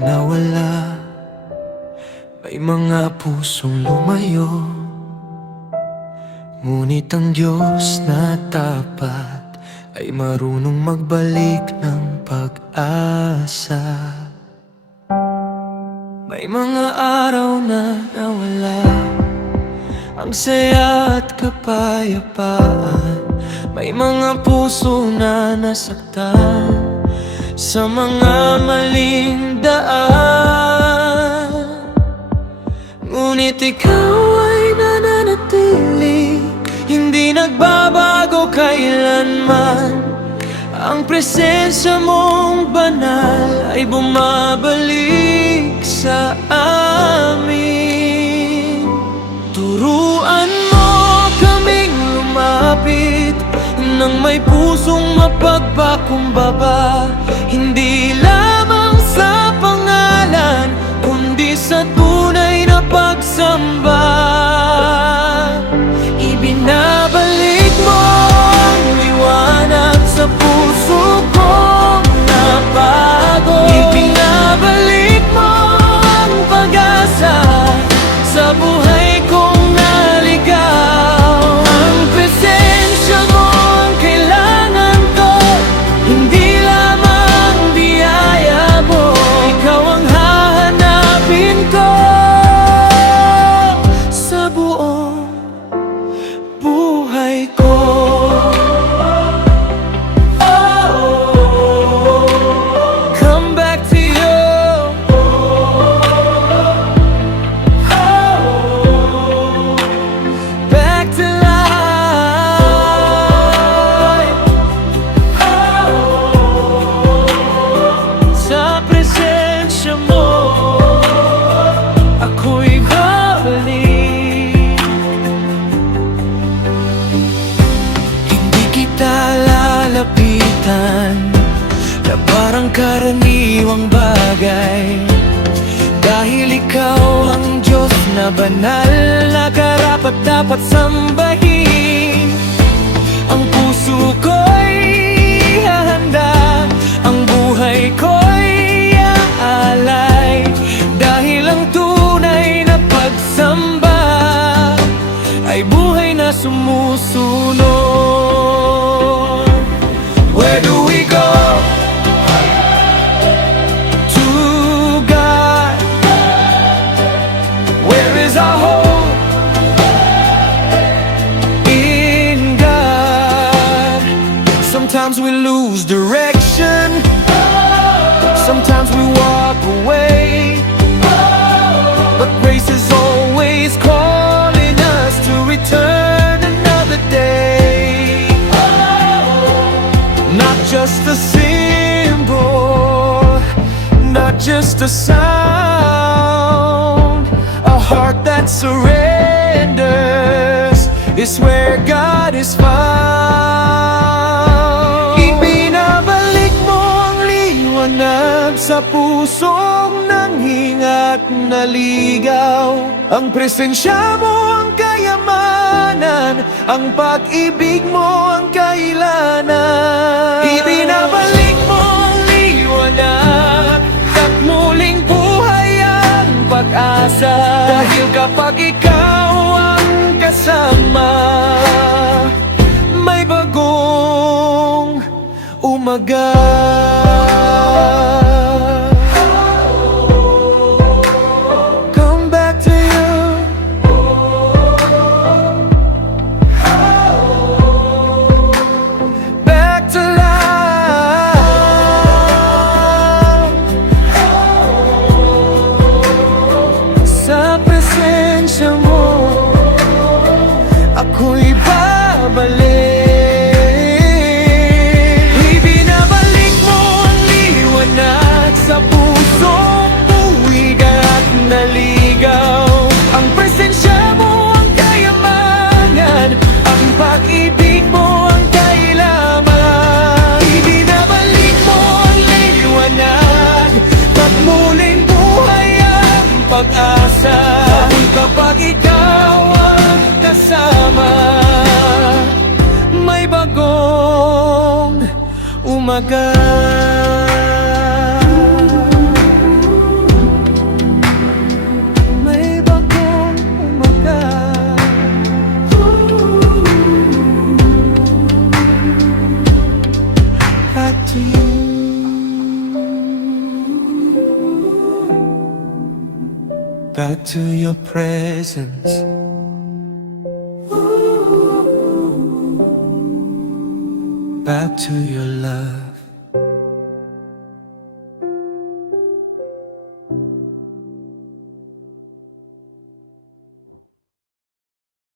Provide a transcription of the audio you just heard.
nawala, may mga pusong lumayo. Ngunit ang Diyos na tapat ay marunong magbalik ng pag-asa. May mga araw na nawala ang saya at kapayapaan. May mga puso na nasaktan sa mga maling daan. Ngunit ikaw ay nananatili, hindi nagbabago kailanman. Ang presensya mong banal ay bumabalik sa amin. Turuan mo kaming lumapit nang may pusong mapagpakumbaba, hindi lamang sa pangalan, kundi sa tunay na pagsamba. Ibinabalik mo ang liwanag sa puso kong nabago. Ibinabalik mo ang pag-asa sa buhay kong naligaw. Ang presensya mo ang kailangan ko, hindi lamang biyaya mo. Ikaw ang hahanapin ko sa buong buhay ko. Come back to you. Back to life. Sa presensya mo ako'y babalik. Hindi kita lalapitan na parang karaniwang bagay, dahil ikaw ang Diyos na banal, na karapat dapat sambahin. Ang puso ko'y hahanda, ang buhay ko'y aalay, dahil ang tunay na pagsamba ay buhay na sumusunod. Where do we go? To God. Where is our hope? In God. Sometimes we lose direction, sometimes we walk away, but grace is always calling us to return another day. Not just a symbol, not just a sound. A heart that surrenders is where God is found. Ibinabalik mo ang liwanag sa pusong nanghingat na ligaw. Ang presensya mo ang kayamanan, ang pag-ibig mo ang kailanan. Ibinabalik mo ang liwanag at muling buhay ang pag-asa, dahil kapag ikaw ang kasama, may bagong umaga. Come back to you. Back to life. Sa presensya mo ako'y babalik. Ibinabalik mo ang liwanag sa pusong buwig at naligaw. Ang presensya mo ang kayamanan, ang pag-ibig mo ang kailaman. Ibinabalik mo ang liwanag at muling buhay ang pag-asa, kapag ikaw ang kasama, may bagong umaga. to you. Back to your presence. Back to your love.